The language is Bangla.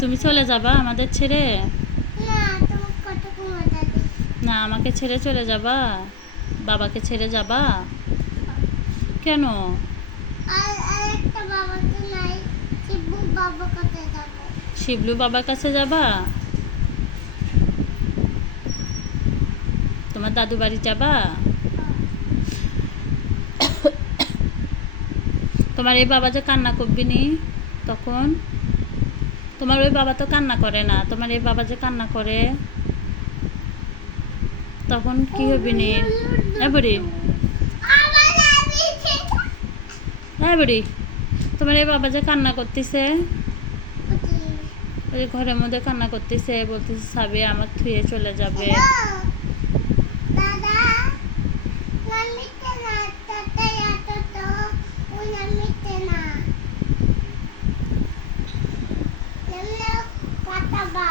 তুমি চলে যাবা আমাদের ছেড়ে? না, তোমার কথা মজা দিই। না, আমাকে ছেড়ে চলে যাবা? বাবাকে ছেড়ে যাবা? কেন? আর একটা বাবা তো নাই, শিবু বাবা কোথায় যাবো? শিবলু বাবার কাছে যাবা? তোমার দাদু বাড়ি যাবা? তোমার এই বাবা যে কান্না করবি নি তখন? তোমার ওই বাবা তো কান্না করে না, তোমার এই বাবা যে কান্না করে তখন কি হবে নি? বুড়ি, আবার আমি হ্যাঁ বুড়ি, তোমার এই বাবা যে কান্না করতেছে, ওই ঘরের মধ্যে কান্না করতেছে, বলতেছে সাবি আমার থুয়ে চলে যাবে। দাদা, নামিতে না, তাতে এত তো ও নামিতে না। নামলে পাঠাবা।